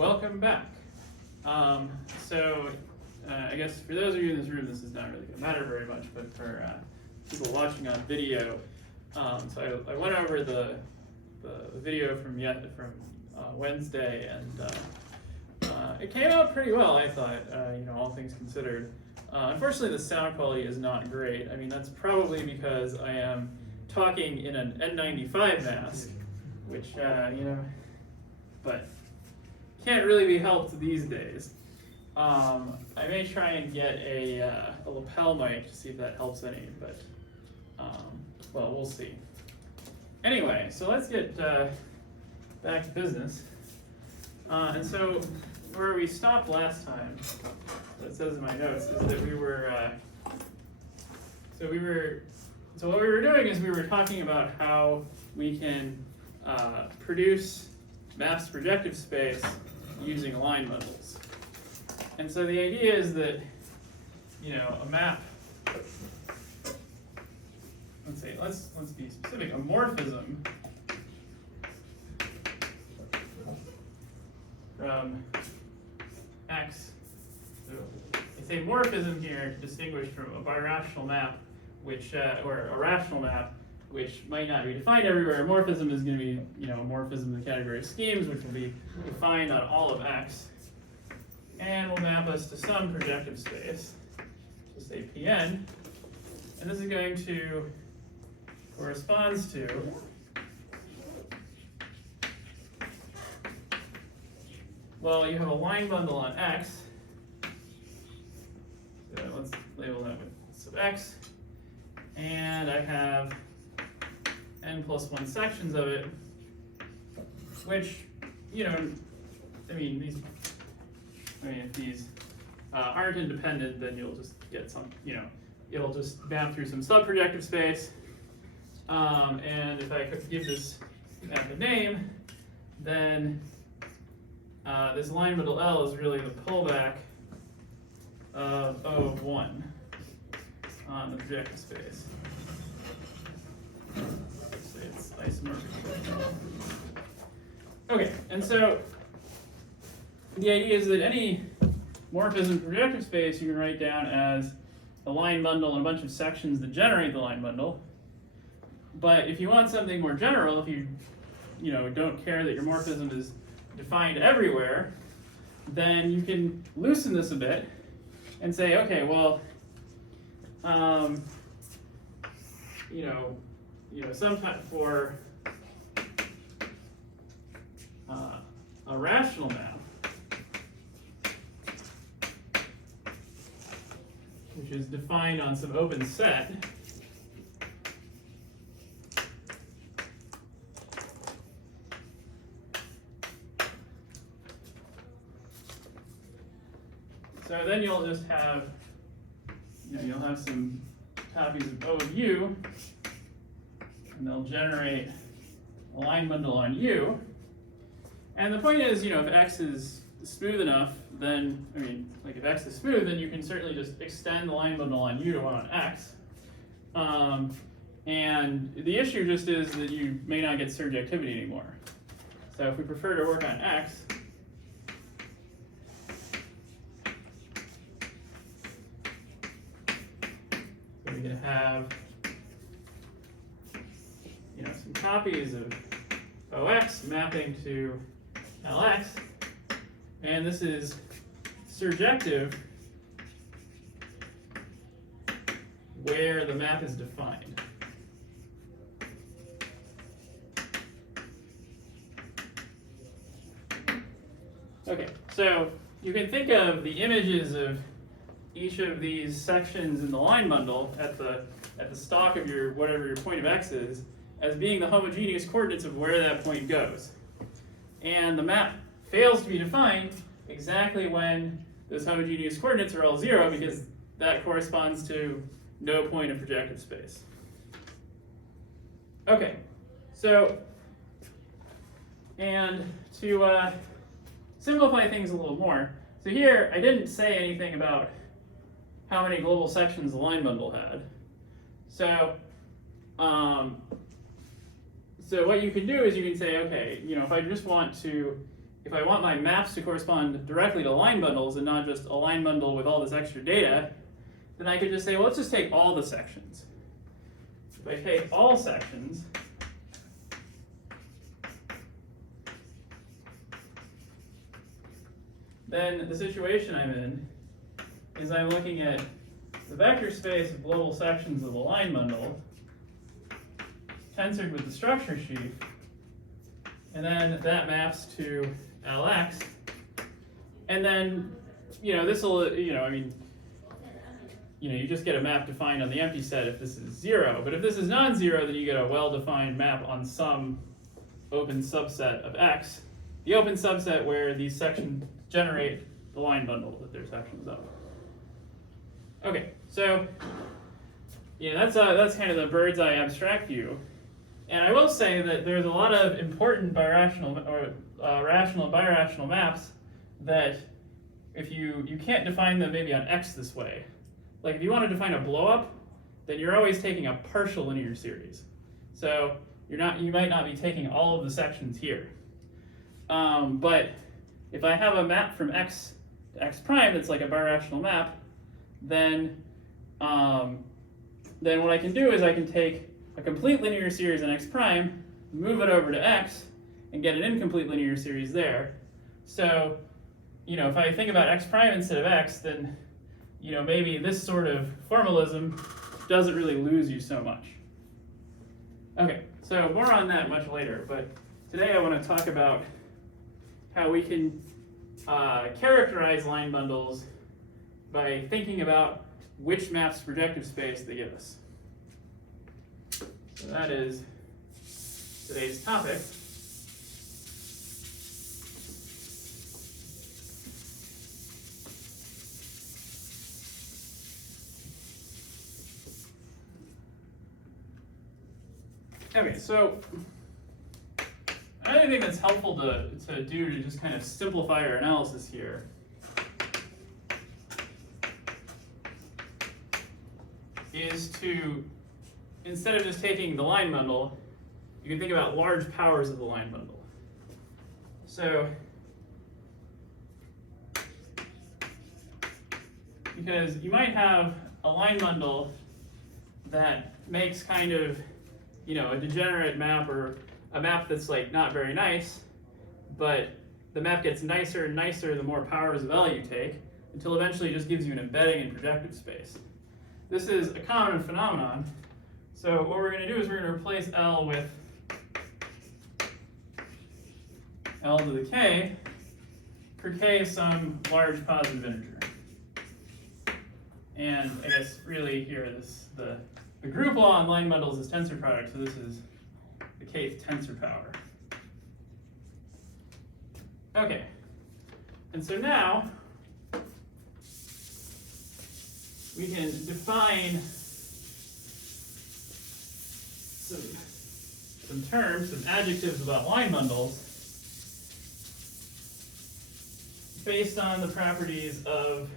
welcome back. I guess for those of you in this room, this is not really going to matter very much, but for people watching on video, so I went over the video from Wednesday, and it came out pretty well, I thought, all things considered. Unfortunately, the sound quality is not great. I mean, that's probably because I am talking in an N95 mask, which, but can't really be helped these days. I may try and get a lapel mic to see if that helps any, but, well, we'll see. Anyway, so let's get back to business. And so where we stopped last time, what it says in my notes, is that so what we were doing is we were talking about how we can produce maps to projective space using line bundles. And so the idea is that, a map, let's be specific, a morphism from X. So I say morphism here to distinguish from a birational map, or a rational map, which might not be defined everywhere. A morphism is going to be, a morphism in the category of schemes, which will be defined on all of X, and will map us to some projective space, just say Pn, and this is going to corresponds to you have a line bundle on X, so let's label that with sub X, and I have n+1 sections of it, which, if these aren't independent, then you'll just get some, it'll just map through some subprojective space. And if I could give this map a name, then this line bundle L is really the pullback of O1 on the projective space. Let's say it's isomorphic. Okay, and so the idea is that any morphism projective space you can write down as a line bundle and a bunch of sections that generate the line bundle. But if you want something more general, if you don't care that your morphism is defined everywhere, then you can loosen this a bit and say, okay, well, sometime for a rational map, which is defined on some open set, so then you'll just have, you'll have some copies of O of U, and they'll generate a line bundle on U. And the point is, if X is smooth enough, then, if X is smooth, then you can certainly just extend the line bundle on U to one on X. And the issue just is that you may not get surjectivity anymore. So if we prefer to work on X, we can have some copies of OX mapping to LX, and this is surjective where the map is defined. Okay, so you can think of the images of each of these sections in the line bundle at the stalk of whatever your point of X is as being the homogeneous coordinates of where that point goes. And the map fails to be defined exactly when those homogeneous coordinates are all 0, because that corresponds to no point of projective space. Okay, so, and to simplify things a little more, so here I didn't say anything about how many global sections the line bundle had. So, so what you can do is you can say, okay, if I just want to if I want my maps to correspond directly to line bundles and not just a line bundle with all this extra data, then I could just say, well, let's just take all the sections. If I take all sections, then the situation I'm in is I'm looking at the vector space of global sections of the line bundle tensored with the structure sheaf, and then that maps to Lx, and then, this will, you just get a map defined on the empty set if this is 0, but if this is non-zero, then you get a well-defined map on some open subset of X, the open subset where these sections generate the line bundle that they're sections of. Okay, so that's kind of the bird's eye abstract view. And I will say that there's a lot of important birational or rational and birational maps that if you can't define them maybe on X this way. Like if you want to define a blowup, then you're always taking a partial linear series. So you might not be taking all of the sections here. But if I have a map from X to X prime that's like a birational map, then what I can do is I can take a complete linear series in X prime, move it over to X, and get an incomplete linear series there. So, if I think about X prime instead of X, then, maybe this sort of formalism doesn't really lose you so much. Okay, so more on that much later, but today I want to talk about how we can characterize line bundles by thinking about which maps projective space they give us. So that is today's topic. Okay, so another thing that's helpful to do to just kind of simplify our analysis here is to, instead of just taking the line bundle, you can think about large powers of the line bundle. So, because you might have a line bundle that makes kind of, a degenerate map or a map that's like not very nice, but the map gets nicer and nicer the more powers of L you take, until eventually it just gives you an embedding in projective space. This is a common phenomenon. So what we're going to do is we're going to replace L with L to the k, for k is some large positive integer. And I guess really here the group law on line bundles is tensor product, so this is the kth tensor power. Okay, and so now we can define some terms, some adjectives about line bundles based on the properties of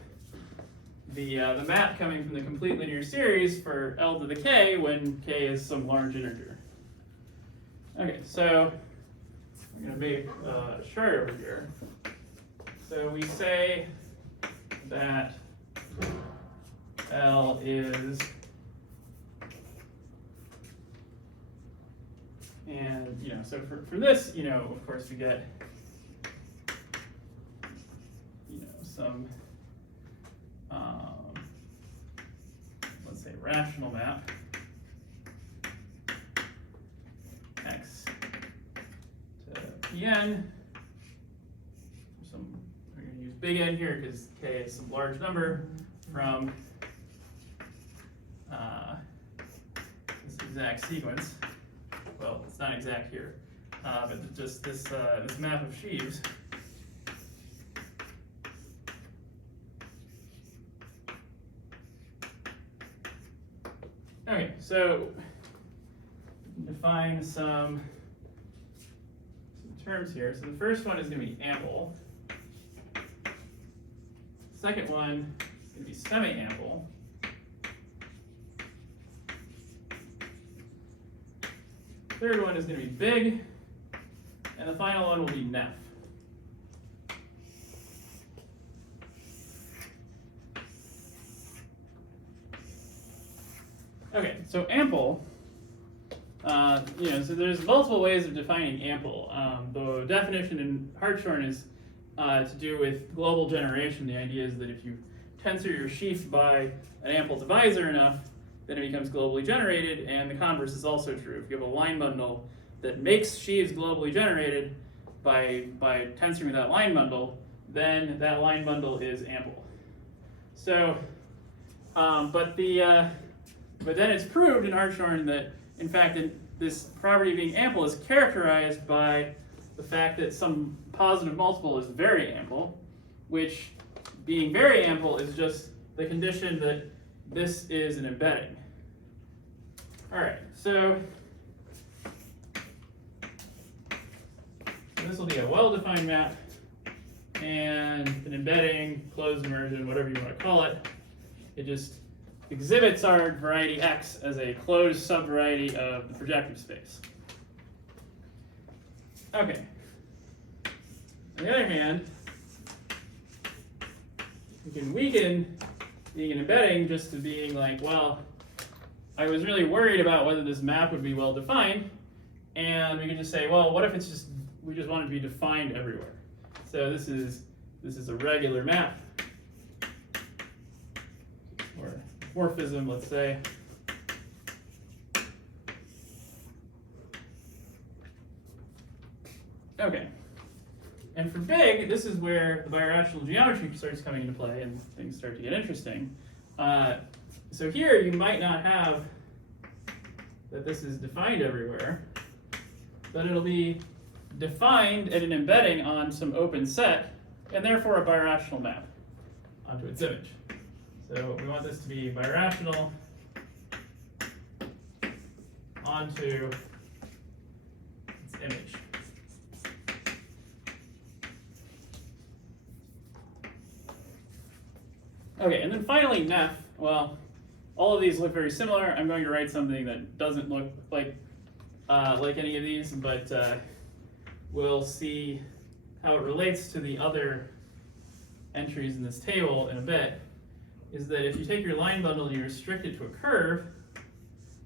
the map coming from the complete linear series for L to the k when k is some large integer. Okay, so I'm going to make a chart over here. So we say that L is, and so for this, of course we get some let's say rational map X to Pn. We're going to use big N here because k is some large number from this exact sequence. Well, it's not exact here, but just this map of sheaves. Okay, so define some terms here. So the first one is going to be ample. Second one is going to be semi-ample. Third one is going to be big, and the final one will be nef. Okay, so ample, so there's multiple ways of defining ample. The definition in Hartshorne is to do with global generation. The idea is that if you tensor your sheaf by an ample divisor enough, then it becomes globally generated, and the converse is also true. If you have a line bundle that makes sheaves globally generated by tensoring with that line bundle, then that line bundle is ample. So, but then it's proved in Hartshorne that, in fact, this property being ample is characterized by the fact that some positive multiple is very ample, which, being very ample, is just the condition that this is an embedding. All right, so this will be a well-defined map and an embedding, closed immersion, whatever you want to call it. It just exhibits our variety X as a closed subvariety of the projective space. Okay. On the other hand, we can weaken being an embedding just to being like, well, I was really worried about whether this map would be well defined, and we can just say, well, what if it's just we just want it to be defined everywhere? So this is a regular map, or morphism, let's say. Okay. And for big, this is where the birational geometry starts coming into play and things start to get interesting. So here you might not have that this is defined everywhere, but it'll be defined at an embedding on some open set, and therefore a birational map onto its image. So we want this to be birational onto its image. Okay, and then finally Nef. Well, all of these look very similar. I'm going to write something that doesn't look like any of these, but we'll see how it relates to the other entries in this table in a bit. Is that if you take your line bundle and you restrict it to a curve,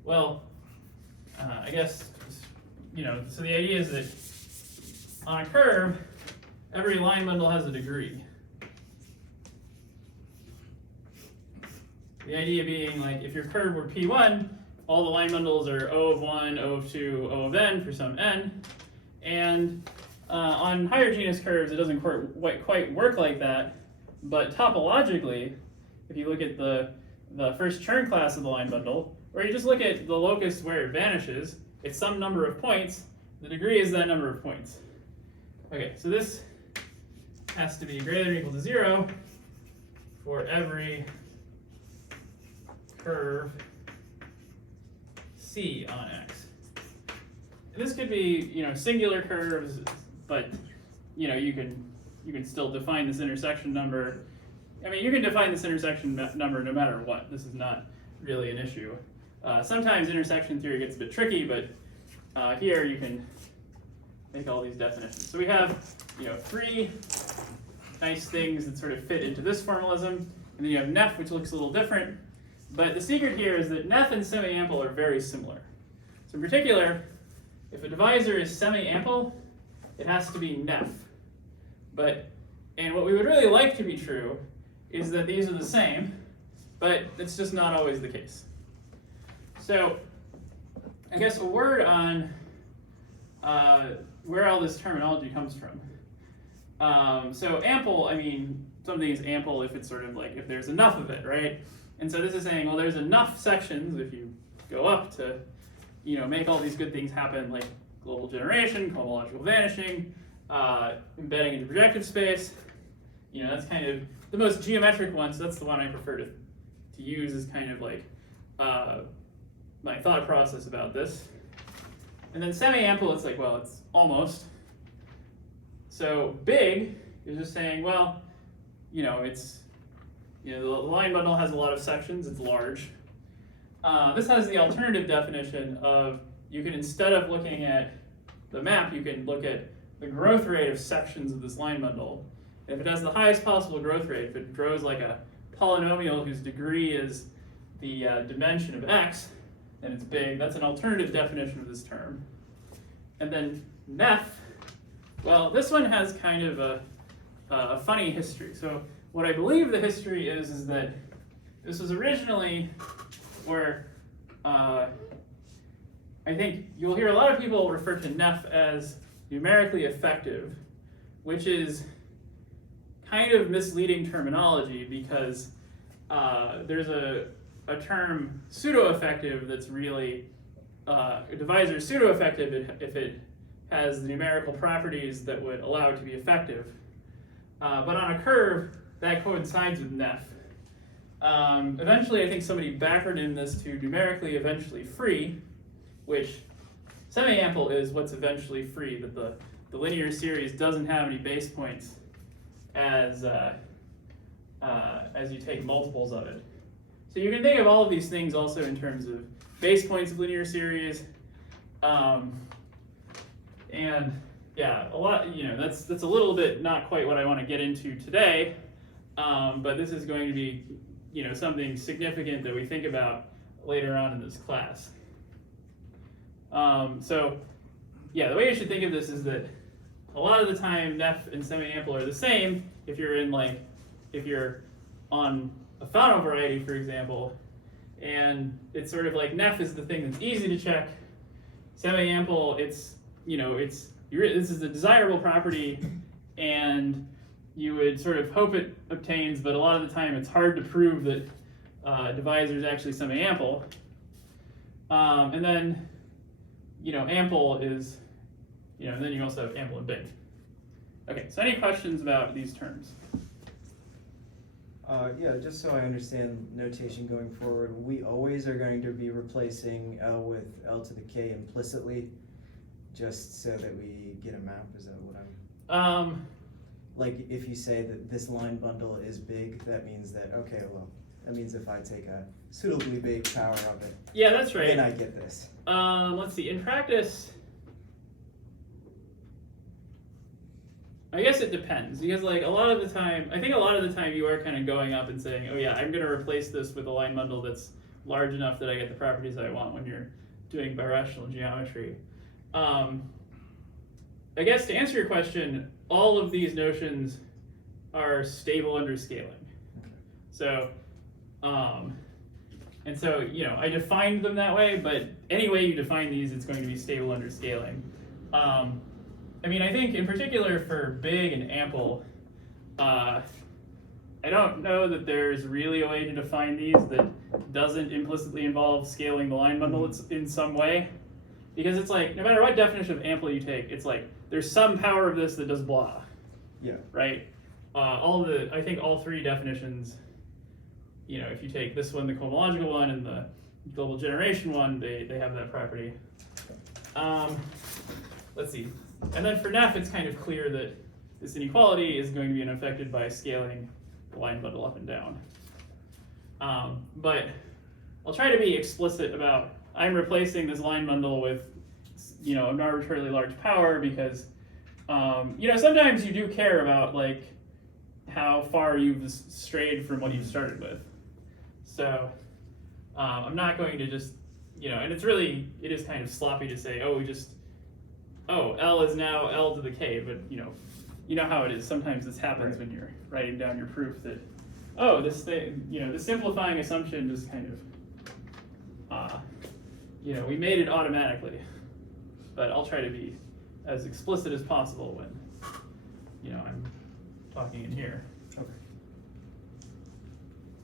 well, I guess, so the idea is that on a curve, every line bundle has a degree. The idea being, like, if your curve were P1, all the line bundles are O of 1, O of 2, O of n for some n. And on higher genus curves, it doesn't quite work like that. But topologically, if you look at the first Chern class of the line bundle, or you just look at the locus where it vanishes, it's some number of points. The degree is that number of points. Okay, so this has to be greater than or equal to 0 for every curve C on X. And this could be, singular curves, but you can still define this intersection number. I mean, you can define this intersection number no matter what. This is not really an issue. Sometimes intersection theory gets a bit tricky, but here you can make all these definitions. So we have, three nice things that sort of fit into this formalism, and then you have Nef, which looks a little different. But the secret here is that Nef and semi-ample are very similar. So in particular, if a divisor is semi-ample, it has to be Nef. And what we would really like to be true is that these are the same, but it's just not always the case. So I guess a word on where all this terminology comes from. So ample, something is ample if it's sort of like, if there's enough of it, right? And so this is saying, well, there's enough sections if you go up to, make all these good things happen, like global generation, cohomological vanishing, embedding into projective space. That's kind of the most geometric one, so that's the one I prefer to use as kind of like my thought process about this. And then semi-ample, it's like, well, it's almost. So big is just saying, well, it's, the line bundle has a lot of sections, it's large. This has the alternative definition of, you can, instead of looking at the map, you can look at the growth rate of sections of this line bundle. If it has the highest possible growth rate, if it grows like a polynomial whose degree is the dimension of x, and it's big. That's an alternative definition of this term. And then nef, well, this one has kind of a funny history. So what I believe the history is that this was originally where I think you'll hear a lot of people refer to nef as numerically effective, which is kind of misleading terminology because there's a term pseudo-effective that's really a divisor is pseudo-effective if it has the numerical properties that would allow it to be effective. But on a curve, that coincides with nef. Eventually, I think somebody backronymed this to numerically eventually free, which semi-ample is what's eventually free, that the linear series doesn't have any base points as you take multiples of it. So you can think of all of these things also in terms of base points of linear series, and yeah, a lot. That's a little bit not quite what I want to get into today, but this is going to be something significant that we think about later on in this class. So yeah, the way you should think of this is that a lot of the time nef and semi-ample are the same. If you're on a Fano variety, for example, and it's sort of like nef is the thing that's easy to check. Semi-ample, this is a desirable property, and you would sort of hope it obtains, but a lot of the time it's hard to prove that divisor is actually semi-ample. And then, ample is, and then you also have ample and big. Okay, so any questions about these terms? Yeah, just so I understand notation going forward, we always are going to be replacing L with L to the K implicitly, just so that we get a map. Is that what I'm? Like if you say that this line bundle is big, that means that that means if I take a suitably big power of it, yeah, that's right. Then I get this. Let's see. In practice, I guess it depends, because I think a lot of the time you are kind of going up and saying, oh yeah, I'm going to replace this with a line bundle that's large enough that I get the properties I want when you're doing birational geometry. I guess to answer your question, all of these notions are stable under scaling. So, and so, I defined them that way, but any way you define these, it's going to be stable under scaling. I think in particular for big and ample, I don't know that there's really a way to define these that doesn't implicitly involve scaling the line bundle in some way. Because it's like, no matter what definition of ample you take, it's like, there's some power of this that does blah. Yeah. Right? I think all three definitions, if you take this one, the cohomological one, and the global generation one, they have that property. Let's see. And then for nef, it's kind of clear that this inequality is going to be unaffected by scaling the line bundle up and down. But I'll try to be explicit about, I'm replacing this line bundle with, an arbitrarily large power because, sometimes you do care about how far you've strayed from what you started with. So I'm not going to just, and it is kind of sloppy to say, L is now L to the K, but you know how it is. Sometimes this happens when you're writing down your proof that, this thing, the simplifying assumption just kind of, we made it automatically. But I'll try to be as explicit as possible when, I'm talking in here.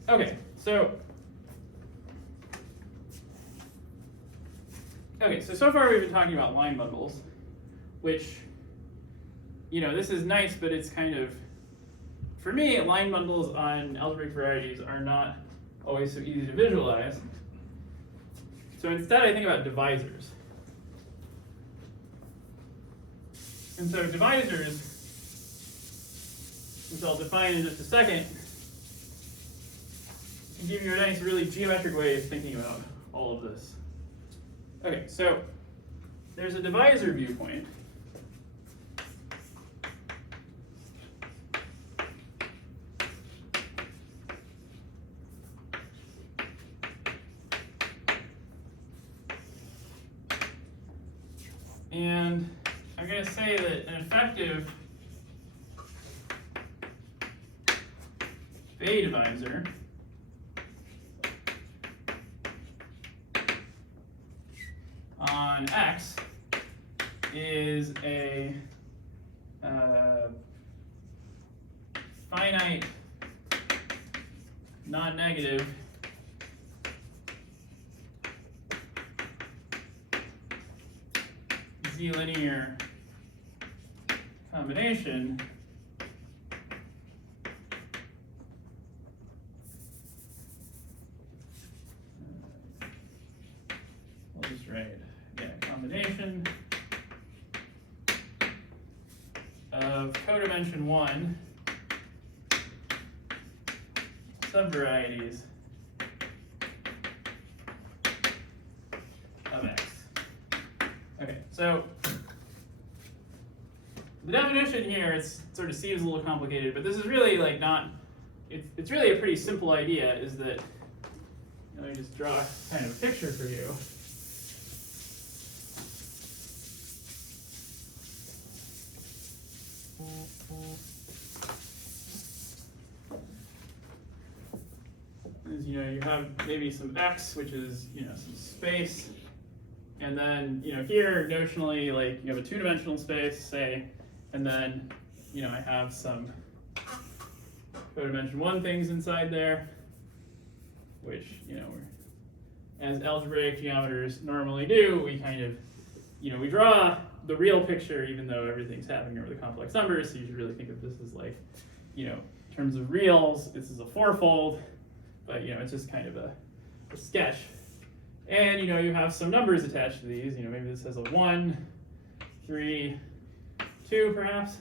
Okay, so far we've been talking about line bundles, which, this is nice, but it's kind of, for me, line bundles on algebraic varieties are not always so easy to visualize. So instead I think about divisors. And so divisors, which I'll define in just a second, can give you a nice, really geometric way of thinking about all of this. Okay, so there's a divisor viewpoint. And I'm going to say that an effective divisor on X is a finite, non-negative z-linear combination I'll just write, combination of codimension 1 subvarieties of X. Okay, so the definition here, it sort of seems a little complicated, but this is really like not, it's really a pretty simple idea, is that, let me just draw kind of a picture for you. Is, you have maybe some X, which is, some space. And then, here, notionally, like, you have a two-dimensional space, say, and then, I have some codimension 1 things inside there, which, as algebraic geometers normally do, we kind of, we draw the real picture, even though everything's happening over the complex numbers, so you should really think of this as like, in terms of reals, this is a fourfold, but, it's just kind of a sketch. And, you have some numbers attached to these, maybe this has a 1, 3, 2 perhaps.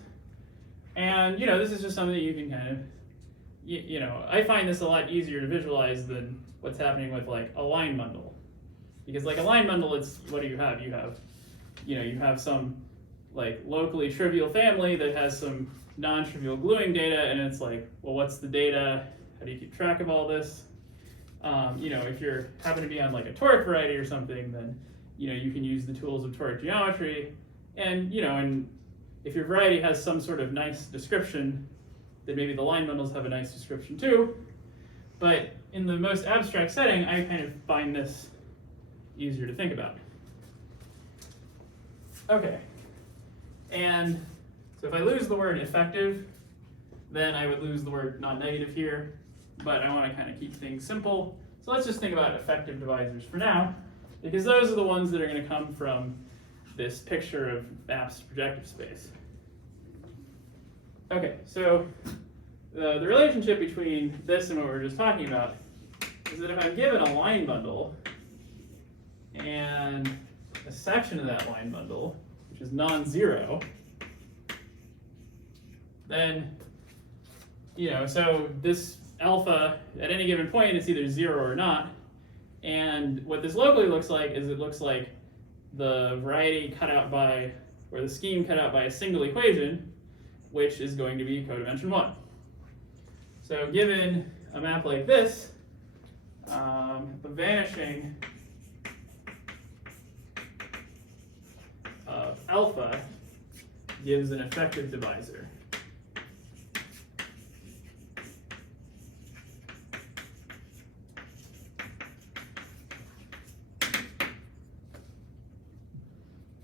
And, this is just something that you can kind of, I find this a lot easier to visualize than what's happening with like a line bundle. Because like a line bundle, it's, what do you have? You have, you have some like locally trivial family that has some non-trivial gluing data, and it's like, well, what's the data? How do you keep track of all this? If you're happen to be on like a toric variety or something, then you can use the tools of toric geometry, and and if your variety has some sort of nice description, then maybe the line bundles have a nice description too. But in the most abstract setting, I kind of find this easier to think about. Okay, and so if I lose the word effective, then I would lose the word non-negative here. But I want to kind of keep things simple. So let's just think about effective divisors for now, because those are the ones that are going to come from this picture of maps projective space. Okay, so the relationship between this and what we were just talking about is that if I'm given a line bundle and a section of that line bundle, which is non-zero, then, so this alpha at any given point is either 0 or not. And what this locally looks like is it looks like the variety cut out by, or the scheme cut out by a single equation, which is going to be codimension 1. So given a map like this, the vanishing of alpha gives an effective divisor.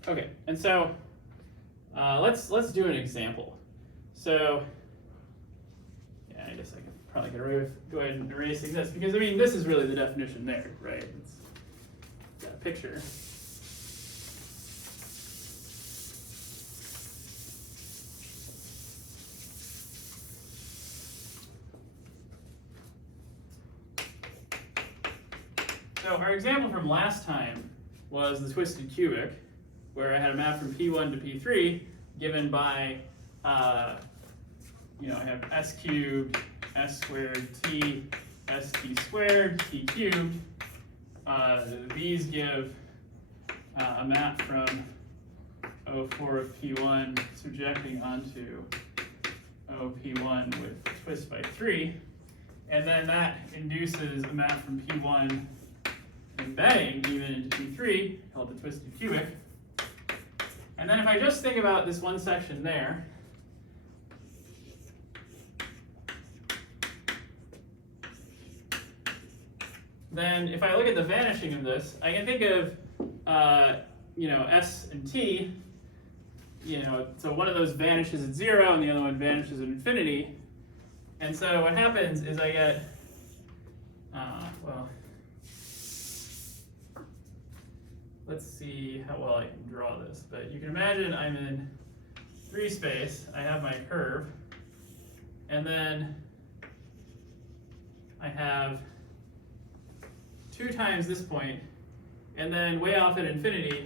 Okay, and so let's do an example. So yeah, I guess I could probably get away with go ahead and erasing this, because I mean this is really the definition there, right? It's that picture. So our example from last time was the twisted cubic, where I had a map from P1 to P3 given by, I have s cubed, s squared, t, st squared, t cubed. These give a map from O4 of P1 subjecting onto OP1 with twist by 3. And then that induces a map from P1 embedding even into P3, called the twisted cubic. And then if I just think about this one section there, then if I look at the vanishing of this, I can think of, S and T, so one of those vanishes at 0 and the other one vanishes at infinity. And so what happens is I get, let's see how well I can draw this. But you can imagine I'm in 3 space, I have my curve, and then I have 2 times this point, and then way off at infinity,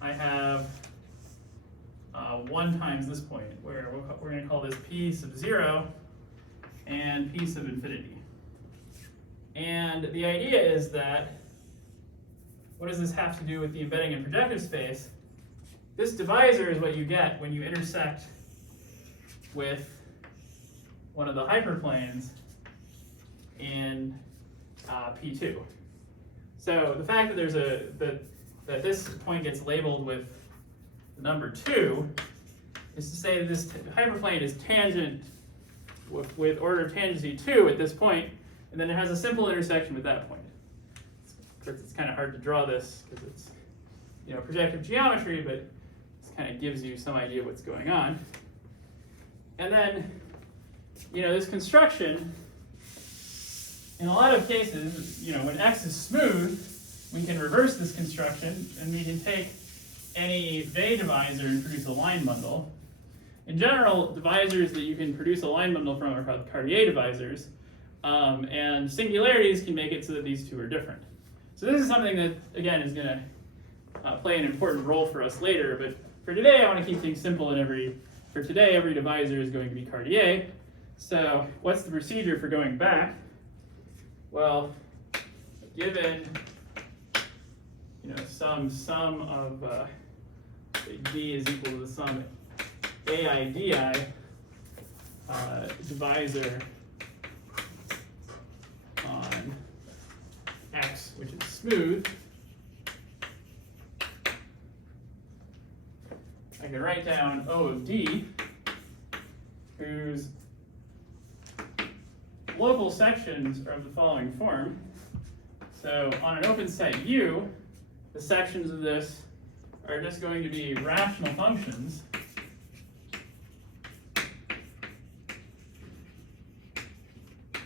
I have 1 times this point, where we're going to call this p sub 0 and p sub infinity. And the idea is that, what does this have to do with the embedding in projective space? This divisor is what you get when you intersect with one of the hyperplanes in P2. So the fact that there's that this point gets labeled with the number 2 is to say that this hyperplane is tangent with order of tangency 2 at this point, and then it has a simple intersection with that point. Of course, it's kind of hard to draw this because it's projective geometry, but this kind of gives you some idea of what's going on. And then this construction, in a lot of cases, when X is smooth, we can reverse this construction and we can take any Vey divisor and produce a line bundle. In general, divisors that you can produce a line bundle from are called Cartier divisors, and singularities can make it so that these two are different. So this is something that, again, is going to play an important role for us later, but for today I want to keep things simple, and for today every divisor is going to be Cartier. So what's the procedure for going back? Well, given some sum of say d is equal to the sum ai di divisor on X, which is smooth, I can write down O of D, whose local sections are of the following form. So on an open set U, the sections of this are just going to be rational functions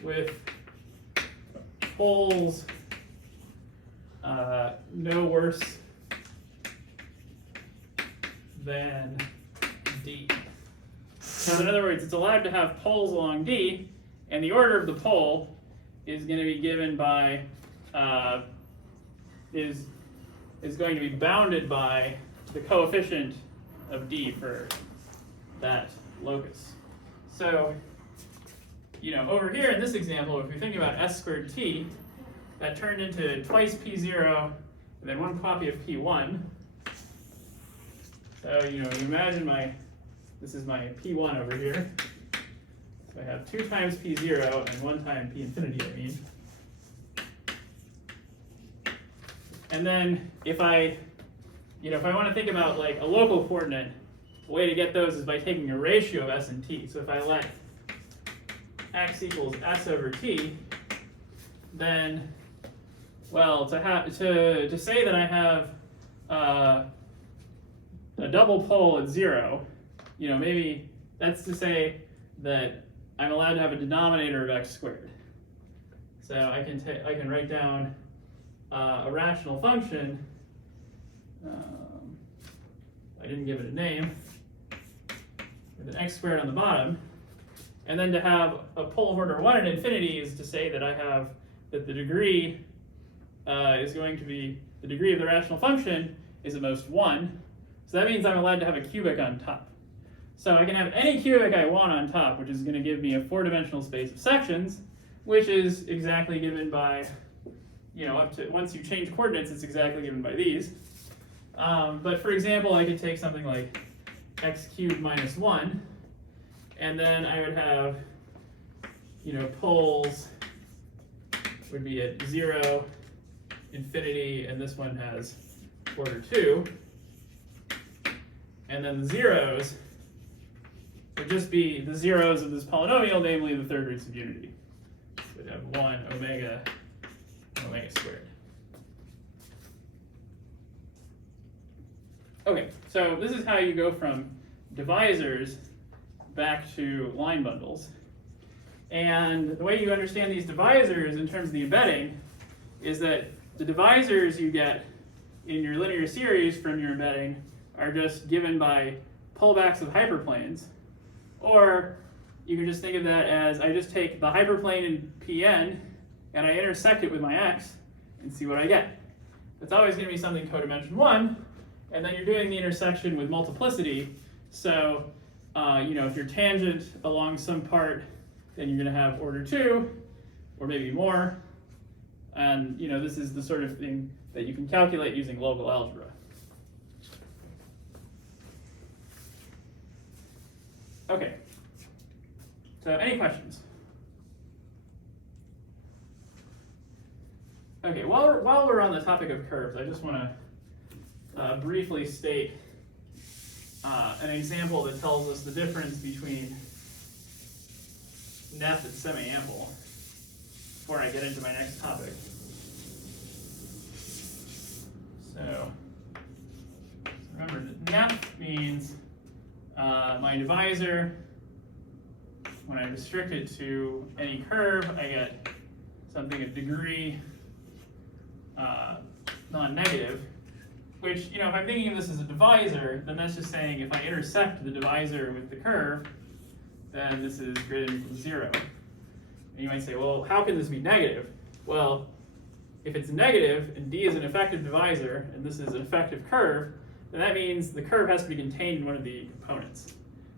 with poles no worse than D. So in other words, it's allowed to have poles along D, and the order of the pole is going to be given by is going to be bounded by the coefficient of D for that locus. So over here in this example, if we think about S squared T, that turned into twice P0 and then 1 copy of P1. So imagine this is my P1 over here. So I have 2 times P0 and 1 time P infinity, I mean. And then if I want to think about like a local coordinate, the way to get those is by taking a ratio of S and T. So if I let X equals S over T, then, well, to say that I have a double pole at 0, maybe that's to say that I'm allowed to have a denominator of X squared. So I can write down a rational function. I didn't give it a name, with an X squared on the bottom. And then to have a pole of order 1 at infinity is to say that I have that the degree is going to be, the degree of the rational function is at most 1. So that means I'm allowed to have a cubic on top. So I can have any cubic I want on top, which is going to give me a 4-dimensional space of sections, which is exactly given by, up to, once you change coordinates, it's exactly given by these. But for example, I could take something like x cubed minus 1, and then I would have, poles would be at 0, infinity, and this one has order 2. And then the zeros would just be the zeros of this polynomial, namely the third roots of unity. So we'd have 1 omega squared. Okay, so this is how you go from divisors back to line bundles. And the way you understand these divisors in terms of the embedding is that the divisors you get in your linear series from your embedding are just given by pullbacks of hyperplanes. Or you can just think of that as I just take the hyperplane in Pn and I intersect it with my x and see what I get. It's always going to be something codimension 1, and then you're doing the intersection with multiplicity. So if you're tangent along some part, then you're going to have order 2, or maybe more. And this is the sort of thing that you can calculate using local algebra. Okay. So any questions? Okay, while we're on the topic of curves, I just want to briefly state an example that tells us the difference between NEF and semi-ample before I get into my next topic. So remember that NEF means my divisor, when I restrict it to any curve, I get something of degree non-negative, which, if I'm thinking of this as a divisor, then that's just saying if I intersect the divisor with the curve, then this is greater than or equal to 0. And you might say, well, how can this be negative? Well, if it's negative and D is an effective divisor and this is an effective curve, then that means the curve has to be contained in one of the components.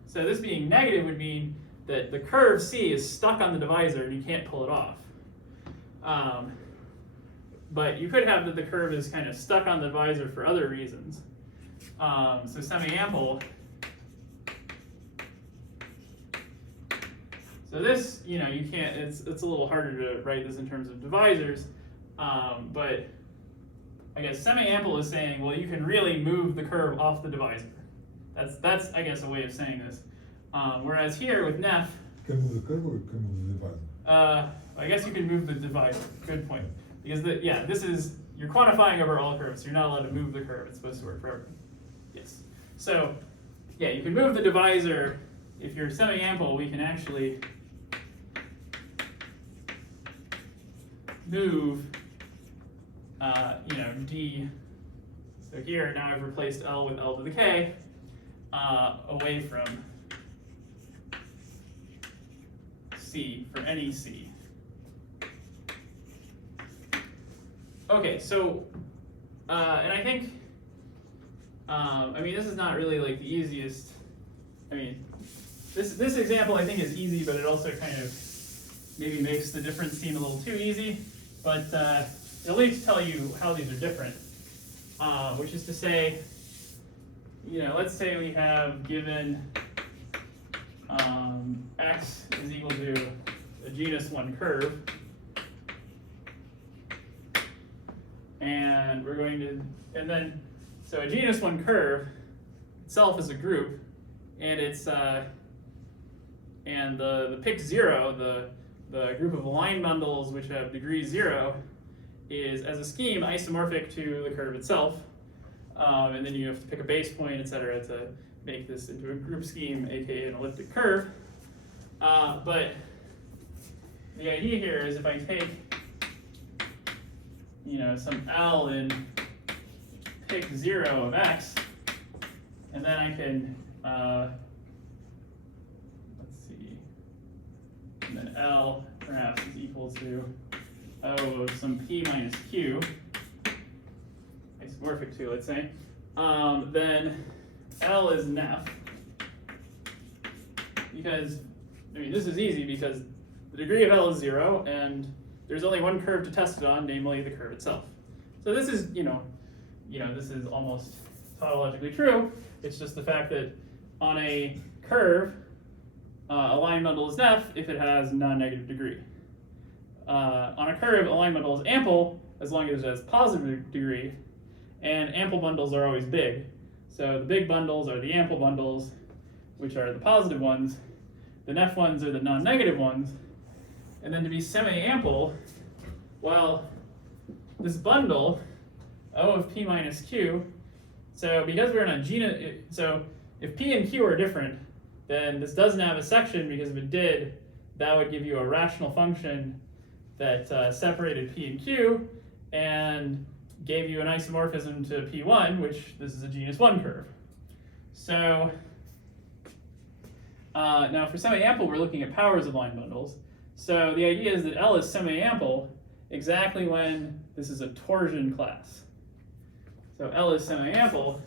So this being negative would mean that the curve C is stuck on the divisor and you can't pull it off. But you could have that the curve is kind of stuck on the divisor for other reasons. So semi-ample. So this, you can't, it's a little harder to write this in terms of divisors, but I guess semi-ample is saying, well, you can really move the curve off the divisor. That's I guess, a way of saying this. Whereas here with NEF, Can move the curve or can move the divisor? I guess you can move the divisor. Good point. Because this is, you're quantifying over all curves, so you're not allowed to move the curve. It's supposed to work for everything. Yes. So, yeah, you can move the divisor. If you're semi-ample, we can actually move, D. So here, now I've replaced L with L to the K away from C for any C. Okay, so, and I think, this is not really like the easiest. This example I think is easy, but it also kind of maybe makes the difference seem a little too easy. But it'll at least tell you how these are different, which is to say, let's say we have given x is equal to a genus 1 curve. And we're going to, so a genus 1 curve itself is a group, and it's, and the pick 0, the group of line bundles which have degree 0, is as a scheme isomorphic to the curve itself. And then you have to pick a base point, etc., to make this into a group scheme, aka an elliptic curve. But the idea here is if I take some L in pick 0 of x, and then I can, let's see, and then L perhaps is equal to O of some P minus Q, isomorphic to, let's say, then L is NEF, because, this is easy because the degree of L is 0, and there's only one curve to test it on, namely the curve itself. So this is, this is almost tautologically true. It's just the fact that on a curve, a line bundle is NEF if it has non-negative degree. On a curve, a line bundle is ample as long as it has positive degree, and ample bundles are always big. So the big bundles are the ample bundles, which are the positive ones. The nef ones are the non-negative ones. And then to be semi-ample, well, this bundle, O of P minus Q, so because we're in a genus, so if P and Q are different, then this doesn't have a section, because if it did, that would give you a rational function that separated P and Q and gave you an isomorphism to P1, which this is a genus 1 curve. So now for semi-ample, we're looking at powers of line bundles. So the idea is that L is semi-ample exactly when this is a torsion class. So L is semi-ample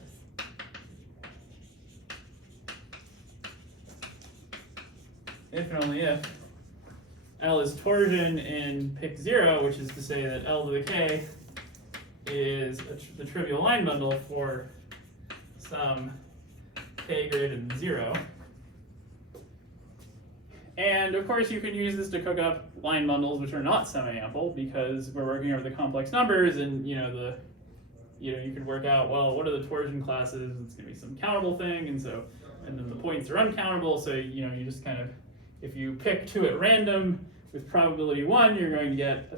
if and only if L is torsion in pick 0, which is to say that L to the K is the trivial line bundle for some K greater than 0. And of course you can use this to cook up line bundles which are not semi-ample, because we're working over the complex numbers, and you could work out, well, what are the torsion classes? It's going to be some countable thing, and then the points are uncountable, so you just kind of, if you pick 2 at random with probability 1, you're going to get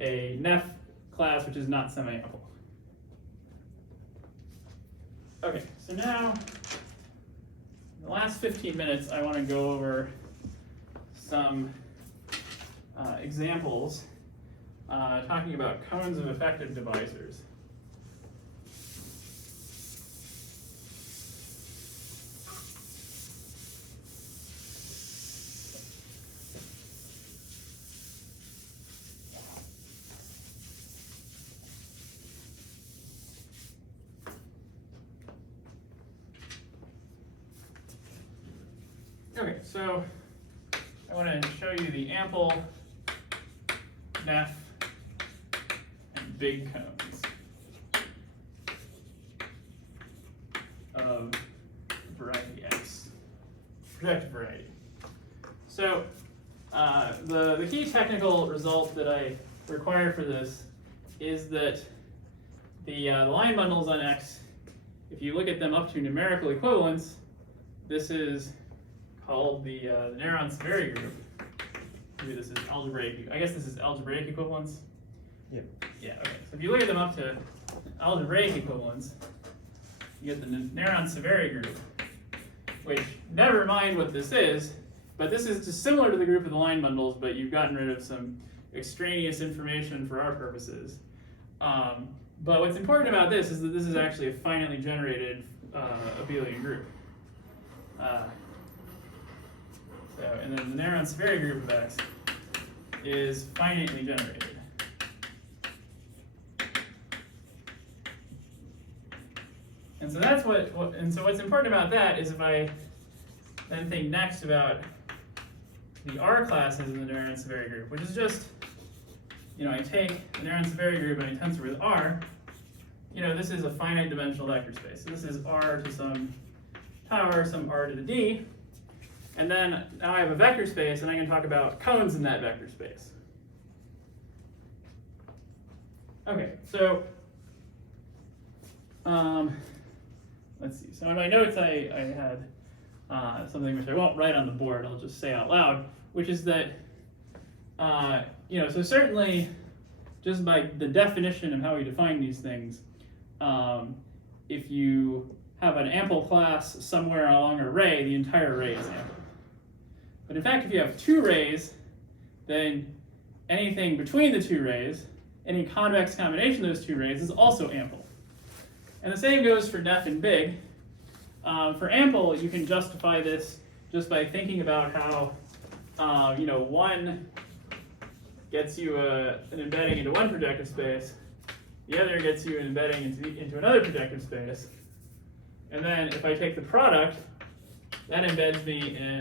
a nef class which is not semi-ample. Okay, so now in the last 15 minutes, I want to go over some examples talking about cones of effective divisors. Okay, so I want to show you the ample, nef, and big cones of variety X, projective variety. So the key technical result that I require for this is that the line bundles on X, if you look at them up to numerical equivalence, this is called the Néron-Severi group. Maybe this is algebraic. I guess this is algebraic equivalence. Yep. Yeah. Okay. So if you look at them up to algebraic equivalence, you get the Néron-Severi group, which, never mind what this is, but this is just similar to the group of the line bundles, but you've gotten rid of some extraneous information for our purposes. But what's important about this is that this is actually a finitely generated abelian group. And then the Néron-Severi group of X is finitely generated. And so that's what's important about that is if I then think next about the R classes in the Néron-Severi group, which is just, I take the Néron-Severi group and I tensor with R, this is a finite dimensional vector space. So this is R to some power, some R to the D. And then now I have a vector space, and I can talk about cones in that vector space. Okay, so let's see. So in my notes, I had something which I won't write on the board. I'll just say out loud, which is that so certainly just by the definition of how we define these things, if you have an ample class somewhere along an array, the entire array is ample. But in fact, if you have 2 rays, then anything between the 2 rays, any convex combination of those 2 rays is also ample. And the same goes for nef and big. For ample, you can justify this just by thinking about how, 1 gets you an embedding into one projective space, the other gets you an embedding into another projective space. And then if I take the product, that embeds me in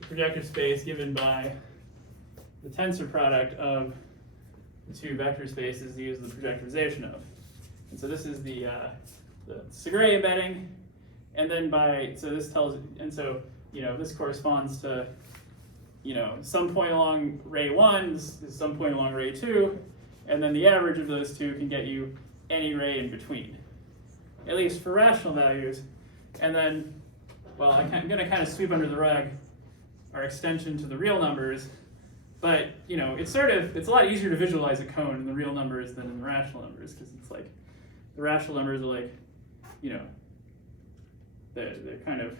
the projective space given by the tensor product of the 2 vector spaces used the projectivization of. And so this is the Segre embedding, and then this corresponds to some point along ray 1, this is some point along ray 2, and then the average of those 2 can get you any ray in between. at least for rational values. And then, well, I'm going to kind of sweep under the rug our extension to the real numbers. But, you know, it's a lot easier to visualize a cone in the real numbers than in the rational numbers, because it's like, the rational numbers are like, you know, they're kind of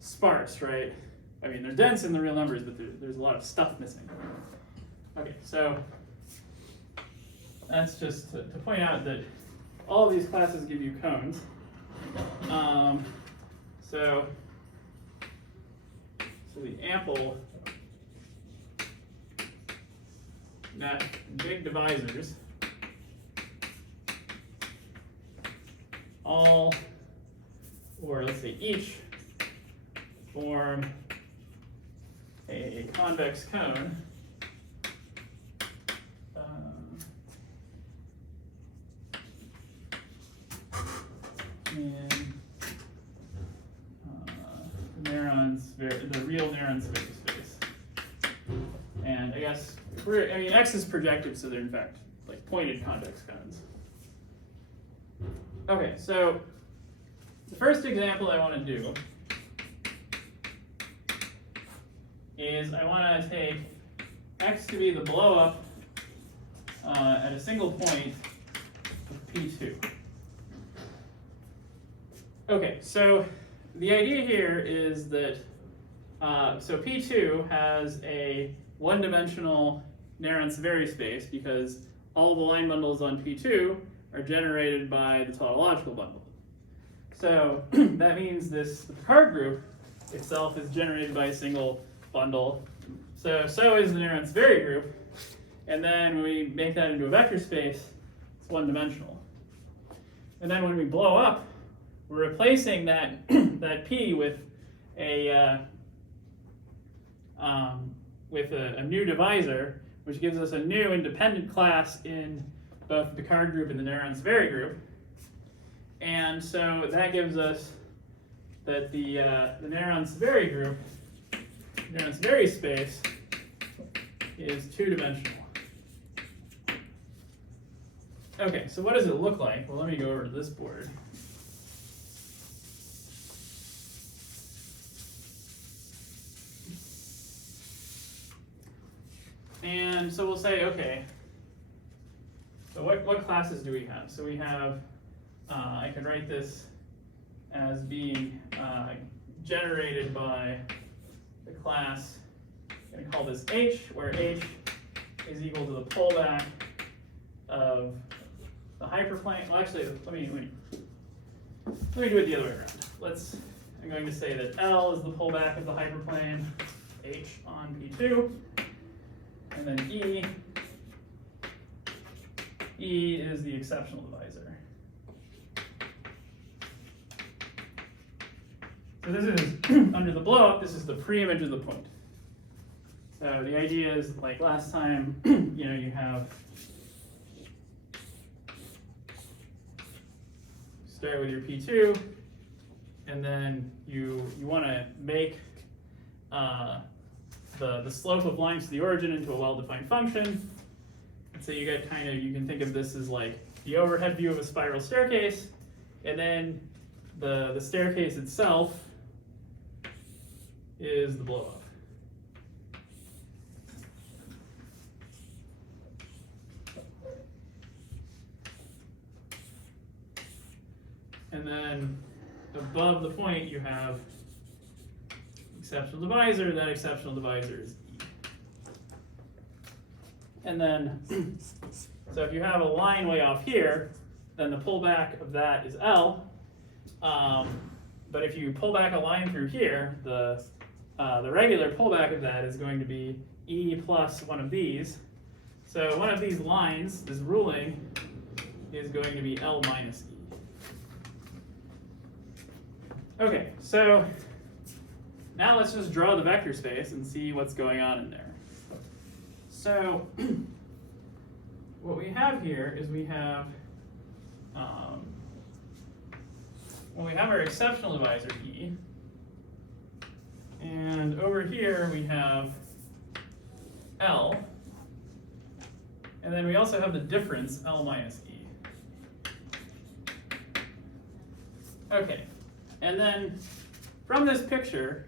sparse, right? I mean, they're dense in the real numbers, but there's a lot of stuff missing. Okay, so that's just to point out that all of these classes give you cones. So the ample net big divisors all, or let's say each, form a convex cone in the real Néron's vector space. And I guess X is projective, so they're in fact like pointed convex cones. Okay, so the first example I want to do is I want to take X to be the blow up at a single point of P2. Okay, so the idea here is that so P2 has a one-dimensional Néron's vary space because all the line bundles on P2 are generated by the tautological bundle. So that means the Picard group itself is generated by a single bundle. So is the Néron's vary group. And then when we make that into a vector space, it's one-dimensional. And then when we blow up, we're replacing that that P with a new divisor, which gives us a new independent class in both the Picard group and the Néron's vary group. And so that gives us that the Néron's vary group, Néron's vary space, is two-dimensional. Okay, so what does it look like? Well, let me go over to this board. And so we'll say, okay, so what classes do we have? So we have, I can write this as being generated by the class, I'm going to call this H, where H is equal to the pullback of the hyperplane. Well, actually, let me do it the other way around. I'm going to say that L is the pullback of the hyperplane H on P2. And then E is the exceptional divisor. So this is, under the blowup, this is the pre-image of the point. So the idea is, like last time, you start with your P2, and then you want to make the slope of lines to the origin into a well-defined function. And so you get you can think of this as like the overhead view of a spiral staircase, and then the staircase itself is the blow-up. And then above the point you have exceptional divisor, that exceptional divisor is E. And then, so if you have a line way off here, then the pullback of that is L. But if you pull back a line through here, the regular pullback of that is going to be E plus one of these. So one of these lines, this ruling, is going to be L minus E. Okay, so now let's just draw the vector space and see what's going on in there. So what we have here is we have our exceptional divisor E, and over here we have L, and then we also have the difference L minus E. Okay, and then from this picture,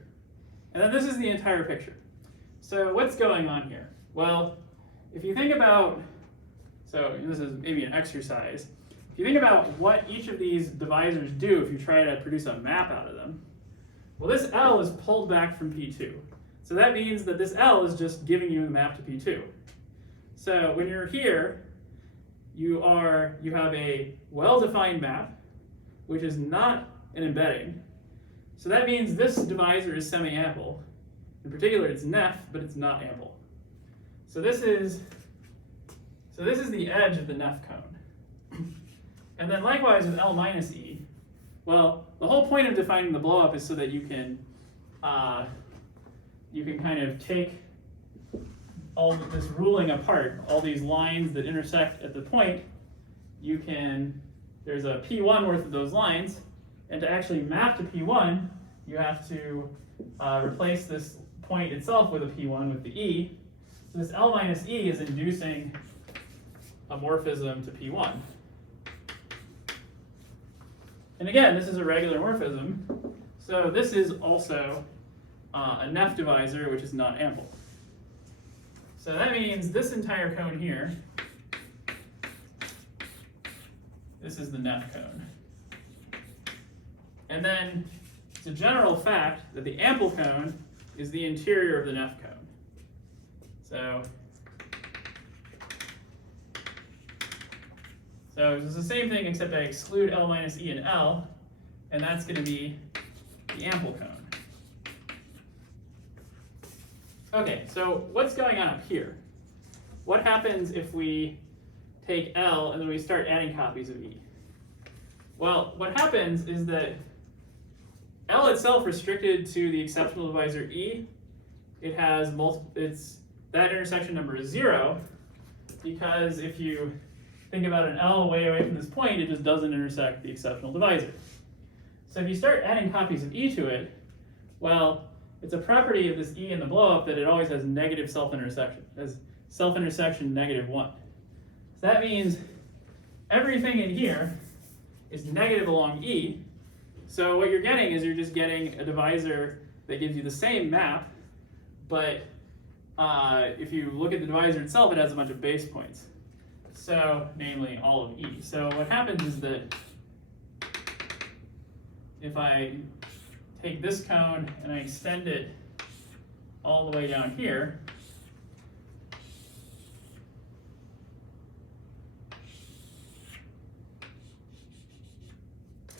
and then this is the entire picture. So what's going on here? Well, if you think about, so this is maybe an exercise. If you think about what each of these divisors do if you try to produce a map out of them, well, this L is pulled back from P2. So that means that this L is just giving you the map to P2. So when you're here, you have a well-defined map, which is not an embedding. So that means this divisor is semi-ample. In particular, it's nef, but it's not ample. So this is the edge of the nef cone. And then likewise with L minus E, well, the whole point of defining the blow-up is so that you can kind of take all of this ruling apart, all these lines that intersect at the point. There's a P1 worth of those lines, and to actually map to P1, you have to replace this point itself with a P1 with the E. So this L minus E is inducing a morphism to P1. And again, this is a regular morphism, so this is also a nef divisor, which is not ample. So that means this entire cone here, this is the nef cone. And then it's a general fact that the ample cone is the interior of the nef cone. So it's the same thing except I exclude L minus E and L, and that's going to be the ample cone. Okay, so what's going on up here? What happens if we take L and then we start adding copies of E? Well, what happens is that L itself restricted to the exceptional divisor E, it has that intersection number is 0, because if you think about an L way away from this point, it just doesn't intersect the exceptional divisor. So if you start adding copies of E to it, well, it's a property of this E in the blowup that it always has negative self-intersection, as self-intersection -1. So that means everything in here is negative along E. So what you're getting is you're just getting a divisor that gives you the same map, but if you look at the divisor itself, it has a bunch of base points. So, namely all of E. So what happens is that if I take this cone and I extend it all the way down here,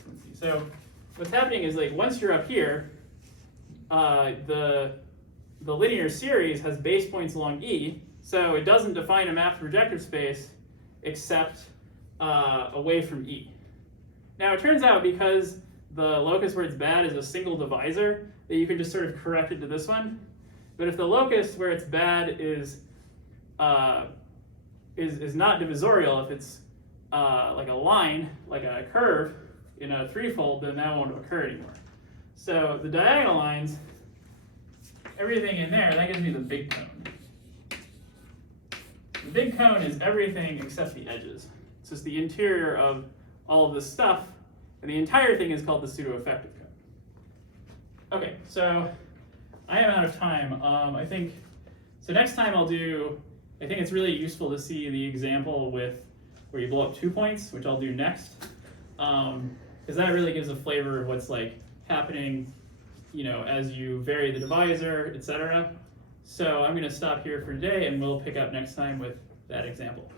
let's see. So what's happening is, like, once you're up here, the linear series has base points along E, so it doesn't define a mapped projective space except away from E. Now it turns out, because the locus where it's bad is a single divisor, that you can just sort of correct it to this one. But if the locus where it's bad is not divisorial, if it's like a line, like a curve in a threefold, then that won't occur anymore. So the diagonal lines, everything in there, that gives me the big cone. The big cone is everything except the edges. It's just the interior of all of this stuff, and the entire thing is called the pseudo-effective cone. Okay, so I am out of time. I think, so next time I think it's really useful to see the example with where you blow up 2 points, which I'll do next, because that really gives a flavor of what's like happening, as you vary the divisor, etc. So I'm going to stop here for today, and we'll pick up next time with that example.